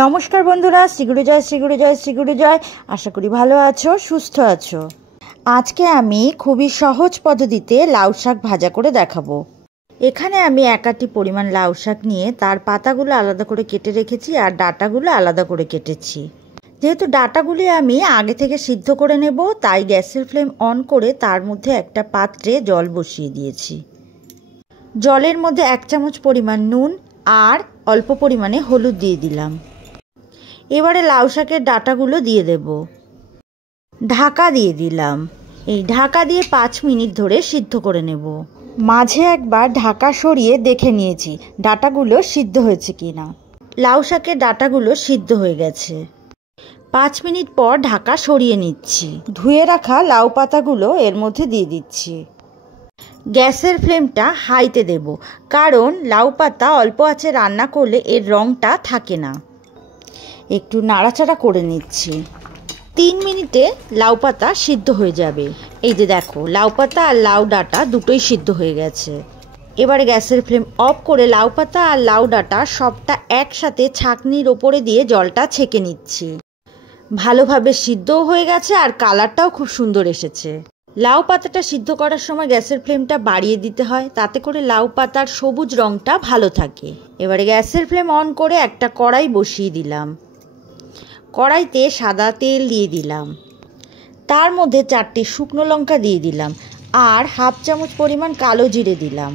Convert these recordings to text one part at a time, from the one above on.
নমস্কার বন্ধুরা, শ্রীগুরু জয় শ্রীগুরু জয় শ্রীগুরু জয়। আশা করি ভালো আছো, সুস্থ আছো। আজকে আমি খুবই সহজ পদ্ধতিতে লাউ শাক ভাজা করে দেখাবো। এখানে আমি 1 আটি পরিমাণ লাউ শাক নিয়ে তার পাতাগুলো আলাদা করে কেটে রেখেছি আর ডাঁটাগুলো আলাদা করে কেটেছি। যেহেতু ডাঁটাগুলি আমি আগে থেকে সিদ্ধ করে নেব, তাই গ্যাসের ফ্লেম অন করে তার মধ্যে একটা পাত্রে জল বসিয়ে দিয়েছি। জলের মধ্যে 1 চামচ পরিমাণ নুন আর অল্প পরিমাণে হলুদ দিয়ে দিলাম। এবারে লাউ শাকের ডাঁটাগুলো দিয়ে দেব। ঢাকা দিয়ে দিলাম। এই ঢাকা দিয়ে 5 মিনিট ধরে সিদ্ধ করে নেব। মাঝে একবার ঢাকা সরিয়ে দেখে নিয়েছি ডাঁটাগুলো সিদ্ধ হয়েছে কিনা। লাউ শাকের ডাঁটাগুলো সিদ্ধ হয়ে গেছে। 5 মিনিট পর ঢাকা সরিয়ে নিচ্ছি। ধুয়ে রাখা লাউ পাতাগুলো এর মধ্যে দিয়ে দিচ্ছি। গ্যাসের ফ্লেমটা হাইতে দেব, কারণ লাউ পাতা অল্প আঁচে রান্না করলে এর রঙটা থাকে না। একটু নাড়াচাড়া করে নিচ্ছি। 3 মিনিটে লাউ পাতা সিদ্ধ হয়ে যাবে। এই যে দেখো, লাউ পাতা আর লাউ ডাঁটা দুটোই সিদ্ধ হয়ে গেছে। এবারে গ্যাসের ফ্লেম অফ করে লাউ পাতা আর লাউ ডাঁটা সবটা একসাথে ছাঁকনির ওপরে দিয়ে জলটা ছেঁকে নিচ্ছি। ভালোভাবে সিদ্ধও হয়ে গেছে আর কালারটাও খুব সুন্দর এসেছে। লাউ পাতাটা সিদ্ধ করার সময় গ্যাসের ফ্লেমটা বাড়িয়ে দিতে হয়, তাতে করে লাউ পাতার সবুজ রঙটা ভালো থাকে। এবারে গ্যাসের ফ্লেম অন করে একটা কড়াই বসিয়ে দিলাম। কড়াইতে সাদা তেল দিয়ে দিলাম। তার মধ্যে 4টে শুকনো লঙ্কা দিয়ে দিলাম আর 1/2 চামচ পরিমাণ কালো জিরে দিলাম।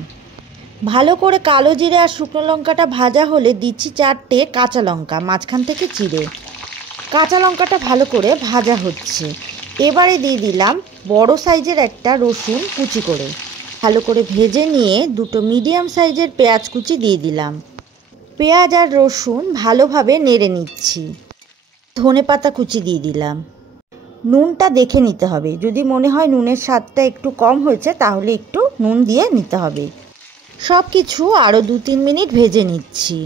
ভালো করে কালো জিরে আর শুকনো লঙ্কাটা ভাজা হলে দিচ্ছি 4টে কাঁচা লঙ্কা মাঝখান থেকে চিড়ে। কাঁচা লঙ্কাটা ভালো করে ভাজা হচ্ছে। এবারে দিয়ে দিলাম বড় সাইজের একটা রসুন কুচি করে। ভালো করে ভেজে নিয়ে 2টো মিডিয়াম সাইজের পেঁয়াজ কুচি দিয়ে দিলাম। পেঁয়াজ আর রসুন ভালোভাবে নেড়ে নিচ্ছি। ধনেপাতা কুচি দিয়ে দিলাম। নুনটা দেখে নিতে হবে, যদি মনে হয় নুনের স্বাদটা একটু কম হয়েছে তাহলে একটু নুন দিয়ে নিতে হবে। সব কিছু আরও 2-3 মিনিট ভেজে নিচ্ছি।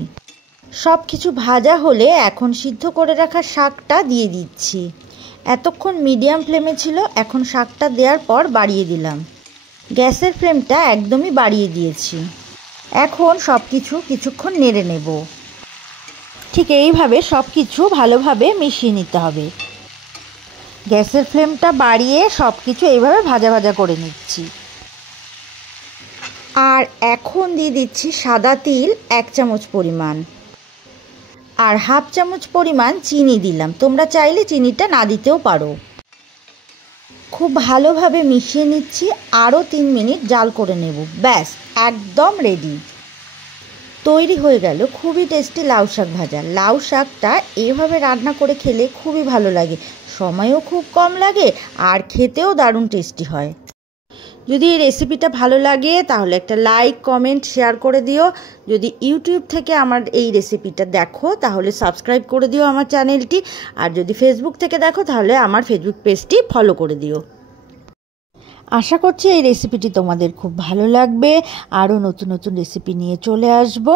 সব কিছু ভাজা হলে এখন সিদ্ধ করে রাখা শাকটা দিয়ে দিচ্ছি। এতক্ষণ মিডিয়াম ফ্লেমে ছিল, এখন শাকটা দেওয়ার পর বাড়িয়ে দিলাম। গ্যাসের ফ্লেমটা একদমই বাড়িয়ে দিয়েছি। এখন সব কিছু কিছুক্ষণ নেড়ে নেব। ঠিক এইভাবে সব কিছু ভালোভাবে মিশিয়ে নিতে হবে। গ্যাসের ফ্লেমটা বাড়িয়ে সব কিছু এইভাবে ভাজা ভাজা করে নিচ্ছি। আর এখন দিয়ে দিচ্ছি সাদা তিল 1 চামচ পরিমাণ আর 1/2 চামচ পরিমাণ চিনি দিলাম। তোমরা চাইলে চিনিটা না দিতেও পারো। খুব ভালোভাবে মিশিয়ে নিচ্ছি। আরও 3 মিনিট জাল করে নেব। ব্যাস, একদম রেডি। তৈরি হয়ে গেল খুবই টেস্টি লাউ শাক ভাজা। লাউ শাকটা এভাবে রান্না করে খেলে খুবই ভালো লাগে, সময়ও খুব কম লাগে আর খেতেও দারুণ টেস্টি হয়। যদি এই রেসিপিটা ভালো লাগে তাহলে একটা লাইক, কমেন্ট, শেয়ার করে দিও। যদি ইউটিউব থেকে আমার এই রেসিপিটা দেখো তাহলে সাবস্ক্রাইব করে দিও আমার চ্যানেলটি। আর যদি ফেসবুক থেকে দেখো তাহলে আমার ফেসবুক পেজটি ফলো করে দিও। আশা করছি এই রেসিপিটি তোমাদের খুব ভালো লাগবে। আরও নতুন নতুন রেসিপি নিয়ে চলে আসব।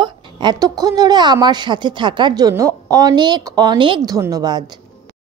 এতক্ষণ ধরে আমার সাথে থাকার জন্য অনেক অনেক ধন্যবাদ।